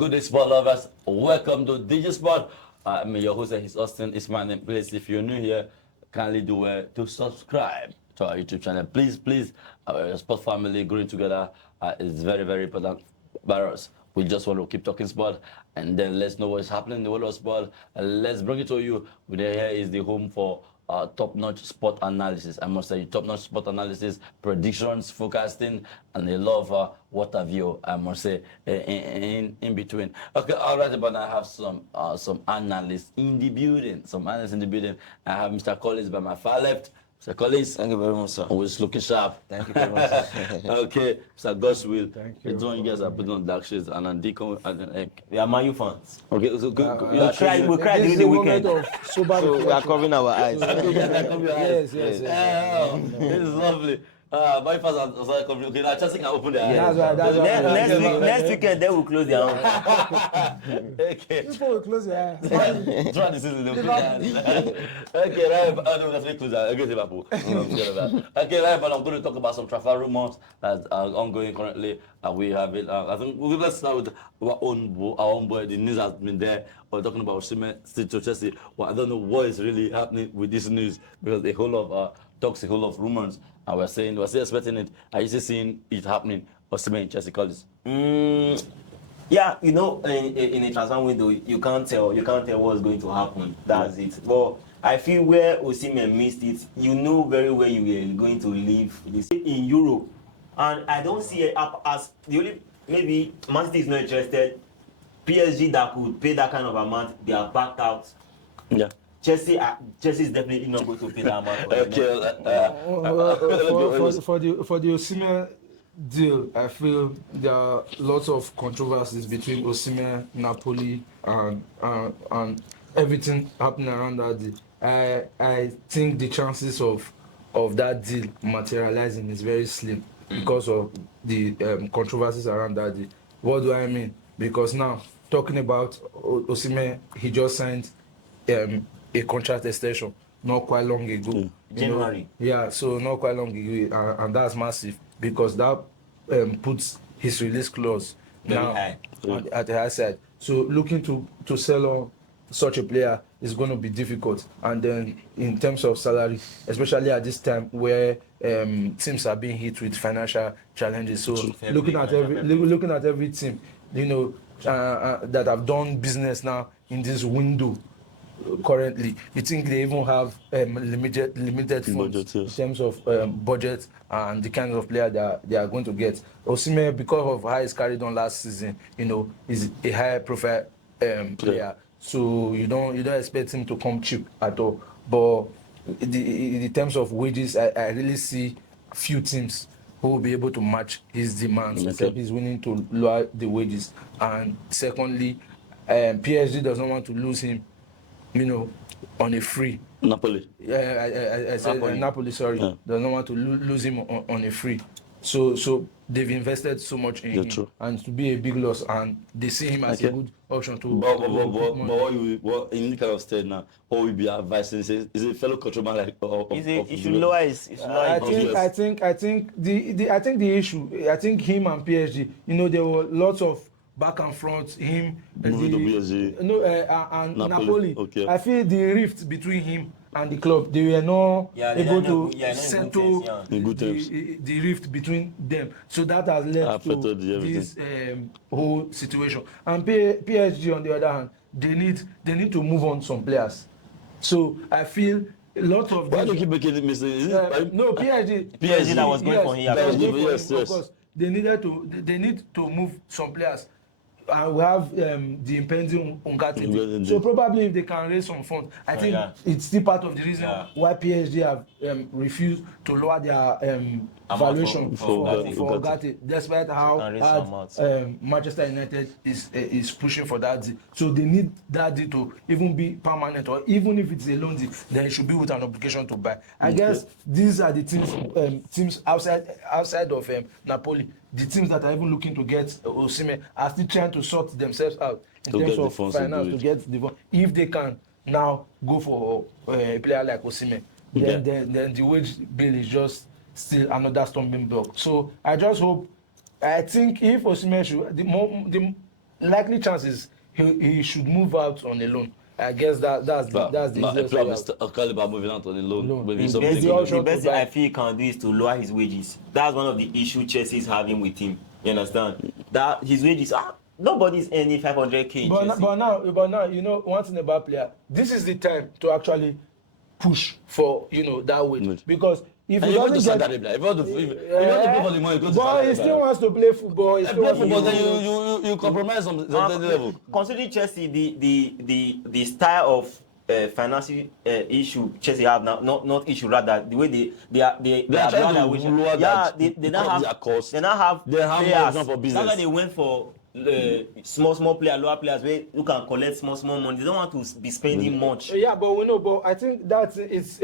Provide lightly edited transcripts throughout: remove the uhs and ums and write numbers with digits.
Good day, sport lovers. Welcome to DJ Sport. I'm your host, his Austin. It's my name. Please, if you're new here, kindly do to subscribe to our YouTube channel. Please, our sport family growing together is very, very important by us. We just want to keep talking sport, and then let's know what's happening in the world of sport. And let's bring it to you. Here is the home for top-notch sport analysis. I must say, top-notch sport analysis, predictions, forecasting, and a lot of what have you, I must say, in between. Okay, all right, but I have some analysts in the building. I have Mr. Collins by my far left. Mr. Collins. Thank you very much, sir. Always looking sharp. Thank you very much. Okay, Mr. Godswill. Thank you. You guys are putting on dark shades and on Deacon and We are Man U fans. Okay, so good. We cried during the weekend. So we are covering our eyes. Yes. This is lovely. My fans are sorry, okay, now Chelsea can open their eyes. That's right. Next weekend, they will close their own. Okay. Before we close your eyes. Throughout the season, they'll close their eyes. Okay, right. No, that's close their eyes against Liverpool. Okay, right, but I'm going to talk about some transfer rumors that are ongoing currently. We have it. I think let's start with our own boy. The news has been there. We're talking about Osimhen to Chelsea. Well, I don't know what is really happening with this news because a whole lot of talks, a whole lot of rumors, and we're still expecting it. Are you still seeing it happening? Osimhen, Chelsea Collins. Yeah, you know, in a transfer window, you can't tell what's going to happen. That's it. But I feel where Osimhen missed it, you know very well you were going to leave this in Europe, and I don't see it up as the only maybe Man City is not interested. PSG that could pay that kind of amount, they are backed out. Yeah. Chelsea is definitely not going to pay that amount. For the Osimhen deal, I feel there are lots of controversies between Osimhen, Napoli, and everything happening around that deal. I think the chances of that deal materializing is very slim because of the controversies around that deal. What do I mean? Because now, talking about Osimhen, he just signed a contract extension not quite long ago. January. So not quite long ago, and that's massive because that puts his release clause Very now high. at the high side. So looking to sell on such a player is going to be difficult. And then in terms of salary, especially at this time where teams are being hit with financial challenges. So looking at every team, you know, that have done business now in this window currently, you think they even have limited funds in terms of budget and the kind of player that they are going to get. Osimhen, because of how he's carried on last season, you know, is a high profile player. So you don't expect him to come cheap at all. But in terms of wages, I really see few teams who will be able to match his demands, except he's willing to lower the wages. And secondly, PSG does not want to lose him, you know, on a free. Napoli. I said Napoli, sorry. Yeah. Does not want to lose him on a free. So they've invested so much in him, and to be a big loss, and they see him as a good option to. But what in this kind of state now, what will be advising? Is a fellow countryman like? He should lower his. I think the issue. I think him and PSG. You know, there were lots of back and front. Him and Napoli. Okay. I feel the rift between him and the club, they were not able to settle the rift between them. So that has led to this whole situation. And PSG, on the other hand, they need to move on some players. So I feel a lot of. Why do you keep making it mistake? No, PSG that was going for him. Yes. Of course, they need to move some players. And we have the impending Ungate. So probably if they can raise some funds, I think it's still part of the reason why PSG have refused to lower their valuation for Ungate, despite how hard Manchester United is pushing for that deal. So they need that deal to even be permanent, or even if it's a loan deal, then it should be with an obligation to buy. I guess these are the teams outside of Napoli. The teams that are even looking to get Osimhen are still trying to sort themselves out in terms of finance to get the fund. If they can now go for a player like Osimhen, then the wage bill is just still another stumbling block. So I just hope, I think if Osimhen should, likely chances he should move out on a loan. I guess that's the easiest way out. A caliber moving out on the loan. Maybe The something. the best thing I feel he can do is to lower his wages. That's one of the issues Chelsea is having with him. You understand? That his wages nobody's earning 500k in Chelsea. But now, you know, one thing about player, this is the time to actually push for, you know, that wage. Because if And he you want to doesn't start get... that, if you want to pay for the money, go to But he still wants to play football. He still play wants to football, then you compromise on the level. Considering Chelsea, the style of financial issue Chelsea have now, not issue rather, the way they are trying to lower that. they now have more players. vision for business. That's why they went for small players, lower players who can collect small money. They don't want to be spending much. Yeah, but we know. But I think that it's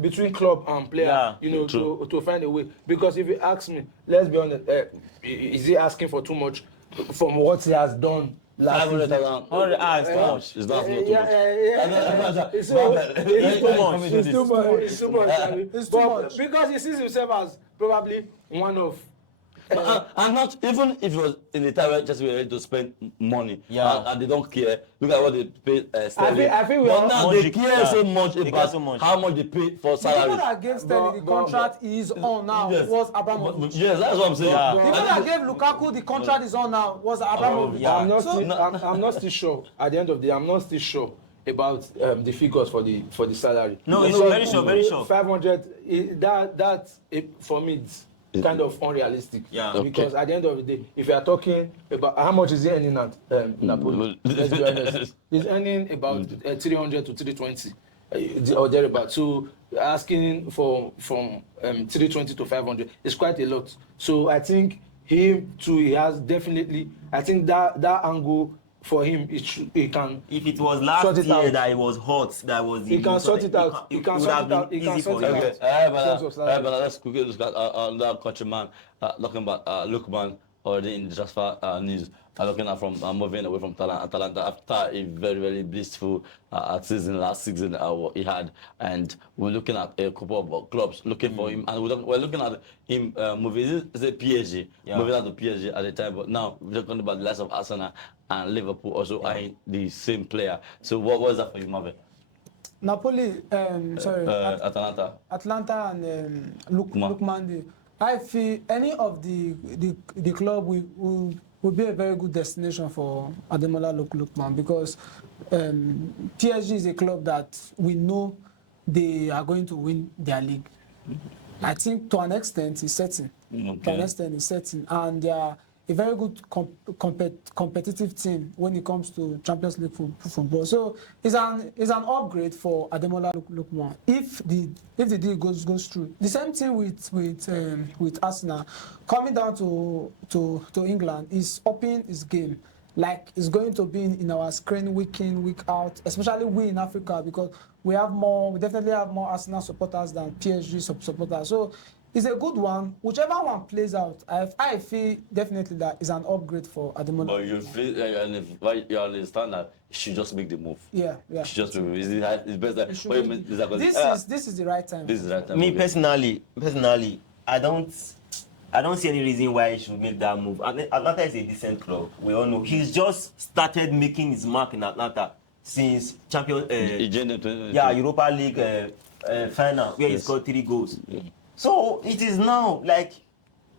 between club and player. Yeah, you know, to find a way. Because if you ask me, let's be honest, is he asking for too much from what he has done? 500,000. It's too much. It's not too much. It's too much. Because he sees himself as probably one of. And not even if it was in the time where just were ready to spend money, and they don't care. Look at what they pay Sterling. I think but now they care so much about how much they pay for The people salaries. that gave Sterling the contract is on now was Abramovich. Yes, that's what I'm saying. The people that gave Lukaku the contract is on now was Abramovich. I'm not still sure. At the end of the day, I'm not still sure about the figures for the salary. No, it's very sure. 500. That for me. It's kind of unrealistic. Yeah. Because at the end of the day, if you are talking about how much is he earning at Napoli, let's be honest, he's earning about 300 to 320 or thereabout. So asking for from 320 to 500 is quite a lot. So I think him too. He has definitely. I think that angle. For him, he can. If it was last year that it was hot, that was. He can sort it out. He can sort it out. He can sort it out. But let's quickly look at another countryman talking about Lookman already in the transfer news. Looking at from moving away from Atalanta after a very, very blissful season last season he had, and we're looking at a couple of clubs looking for him, and we're looking at him moving. Is it PSG? Moving out to PSG at the time, but now we're talking about the likes of Arsenal and Liverpool also eyeing the same player. So what was that for you, Marvin? Napoli, Atalanta and Lookman. I feel any of the club will be a very good destination for Ademola Lookman, because PSG is a club that we know they are going to win their league. I think to an extent it's certain. Okay. To an extent it's certain, and they are a very good competitive team when it comes to Champions League football. So it's an upgrade for Ademola Lookman if the deal goes through. The same thing with Arsenal. Coming down to England is upping his game. Like it's going to be in our screen week in, week out, especially we in Africa, because we definitely have more Arsenal supporters than PSG supporters. So it's a good one. Whichever one plays out, I feel definitely that is an upgrade for Ademola. But you feel you understand that he should just make the move. Yeah. He should just make it. It's best that. This is the right time. This is the right time. Me personally, I don't see any reason why he should make that move. Atlanta is a decent club. We all know he's just started making his mark in Atlanta since Europa League final where he scored 3 goals. Yeah. So it is now like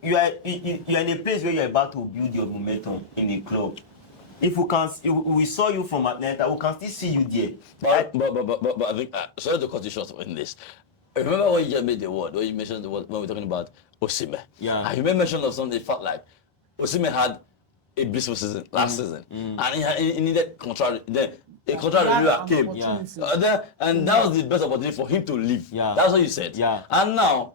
you are in a place where you are about to build your momentum in a club. If we saw you from Atlanta, we can still see you there. But I think sorry to cut you short in this. Remember when you just made the word, when you mentioned the word when we're talking about Osimhen. Yeah. You made mention of something. It felt like Osimhen had a blissful season last season, and he needed contract. Then a contract renewal came, and that was the best opportunity for him to leave. Yeah. That's what you said. Yeah. And now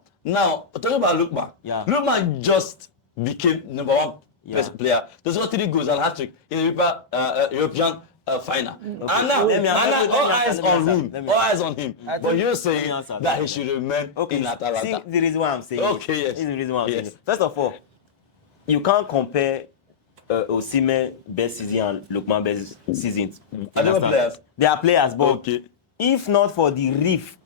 talking about Lookman. Yeah. Lookman just became number 1 best player. There's got 3 goals and hat-trick in the European final. Okay. And now all eyes on him. But you're saying that he should remain in Atalanta. See the reason why I'm saying okay, yes. See the reason why I'm saying it. First of all, you can't compare Osimhen best season and Lookman best season. Are they players? They are players, but if not for the riff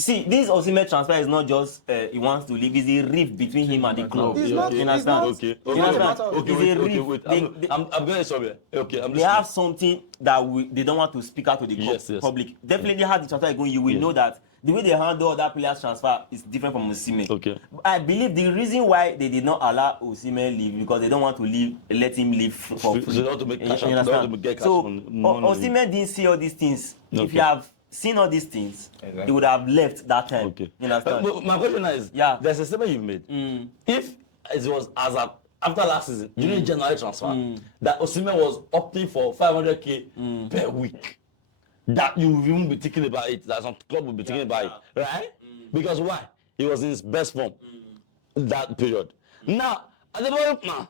See, this Osimhen transfer is not just he wants to leave. It's a rift between him and the club. It's You not- understand? it's not- Okay, it's okay, not a okay, matter of- okay, It's a wait, okay, rift. wait. They- I'm going to somewhere. Okay, I'm They listening. have something that they don't want to speak out to the Yes, yes. public. Definitely, how the transfer is going, you will know that the way they handle other players' transfer is different from Osimhen. Okay. I believe the reason why they did not allow Osimhen leave because they don't want to leave, let him leave for So free. they want to make cash You out, they want understand? to get cash So from money. Osimhen didn't see all these things. If Okay. you have seen all these things, Exactly. he would have left that time. Okay. You understand? But my question now is, Yeah. there's a statement you made. If it was after last season, during January transfer, that Osimhen was opting for 500k per week, that you will even be thinking about it, that some club will be thinking about it, right? Because why? He was in his best form that period. Now, Ademola,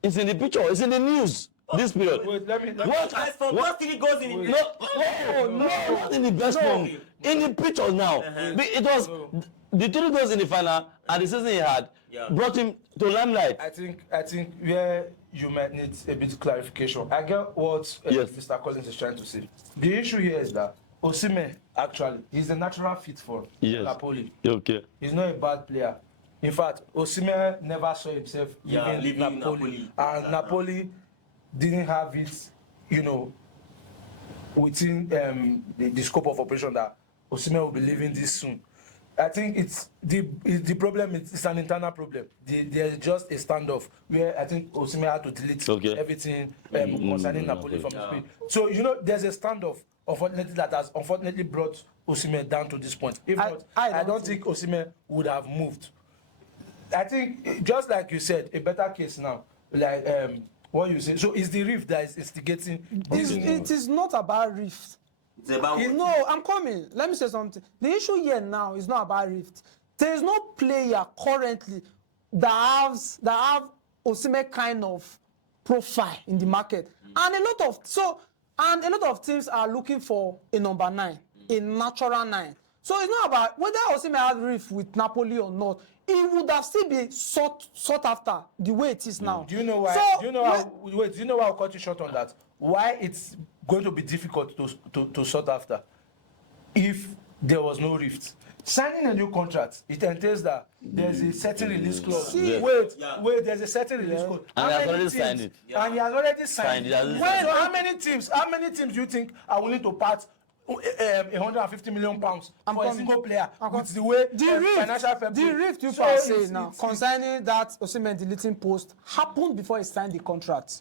it's in the picture, it's in the news. This period. Wait, let me. What? Best form, What? still goes in the No, not in the best form. In the pictures now. It was the 3 goals in the final and the season he had brought him to limelight. I think where you might need a bit of clarification. I get what Yes. Mr. Collins is trying to say. The issue here is that Osimhen actually is a natural fit for Yes. Napoli. Okay. He's not a bad player. In fact, Osimhen never saw himself leaving Napoli, and Napoli didn't have it, within the scope of operation that Osimhen will be leaving this soon. I think it's the problem. It's an internal problem. There's just a standoff where I think Osimhen had to delete everything concerning Napoli from the speed. So there's a standoff. Unfortunately, that has unfortunately brought Osimhen down to this point. If not, I don't think Osimhen would have moved. I think just like you said, a better case now, like what you say. So it's the rift that is instigating. It is not about rift. It's about No, I'm coming. Let me say something. The issue here now is not about rift. There is no player currently that have Osimhen kind of profile in the market, and a lot of teams are looking for a number 9, a natural 9. So it's not about whether Osimhen has rift with Napoli or not. It would have still been sought after the way it is now. Do you know why? So, do you know why I'll cut you short on that? Why it's going to be difficult to sort after if there was no rift? Signing a new contract, it entails that there's a certain release clause. Yes. Wait, there's a certain release clause. And he has already signed it. And he has already signed Signed it. it. So how many teams do you think are willing to part 150 million pounds for a single player with the way financial fair play? The rift you So can say it's- now it's- concerning that Osimhen deleting post happened before he signed the contract.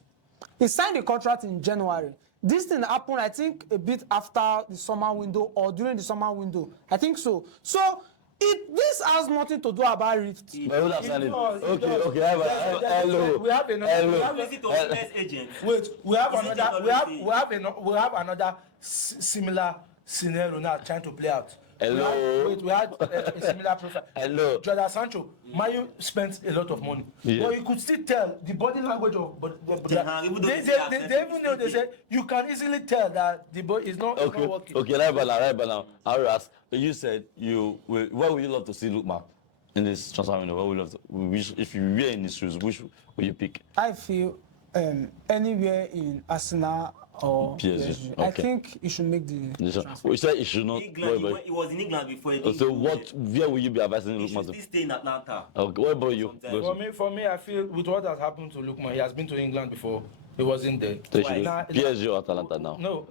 He signed the contract in January. This thing happened, I think, a bit after the summer window or during the summer window. I think so. So this has nothing to do about rift. But who have signed it? Okay. Hello. We have another. visit Osimhen's agent. Wait, we have Isn't it another. always We have another similar scenario now trying to play out. Hello. We had a similar profile. Hello. Jordan Sancho, Mayu spent a lot of money, Yeah. but you could still tell the body language of. Even though They even know they said you can easily tell that the boy is not working. Okay, right now. I will ask. You said where would you love to see Lookman in this transfer window? Where would you love to? If you were in his shoes, which will you pick? I feel anywhere in Arsenal or PSG. I Okay. think you should make the transfer. We said he should not. England, he was in England before. So where will you be advising He should Lookman still to? stay in Atlanta. Okay, what about you? Sometimes. For me, I feel with what has happened to Lookman, he has been to England before. He wasn't there. So he should Nah, go PSG or Atalanta now? No,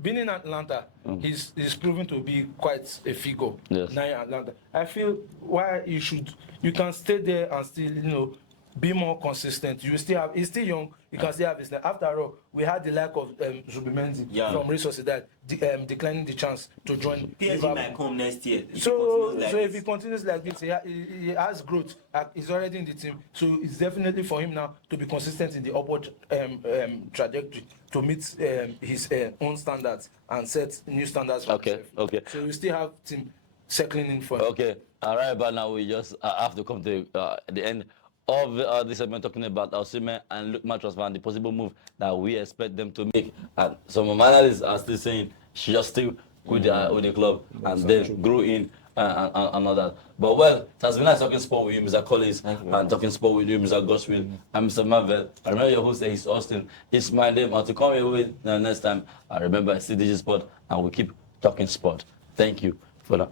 being in Atlanta, he's proven to be quite a figure. Yes. Now in Atlanta, I feel why you can stay there and still be more consistent. He's still young. You can still have his. After all, we had the lack of Zubimendi from Real Sociedad declining the chance to join. PSG might come next year. So if he continues like this, he has growth. He's already in the team, so it's definitely for him now to be consistent in the upward trajectory to meet his own standards and set new standards for himself. Okay. So we still have team circling in for him. Okay. All right, but now we just have to come to the end of this segment talking about Osimhen and Lookman transfer and the possible move that we expect them to make. And some analysts are still saying she just stay with the club and then grow in and all that. But well, it has been nice talking sport with you, Mr. Collins, and talking sport with you, Mr. Godswill, and Mr. Marvel. I remember your host is Austin. It's my name. And to come here with next time, I remember it's CDG Sport, and we keep talking sport. Thank you for that.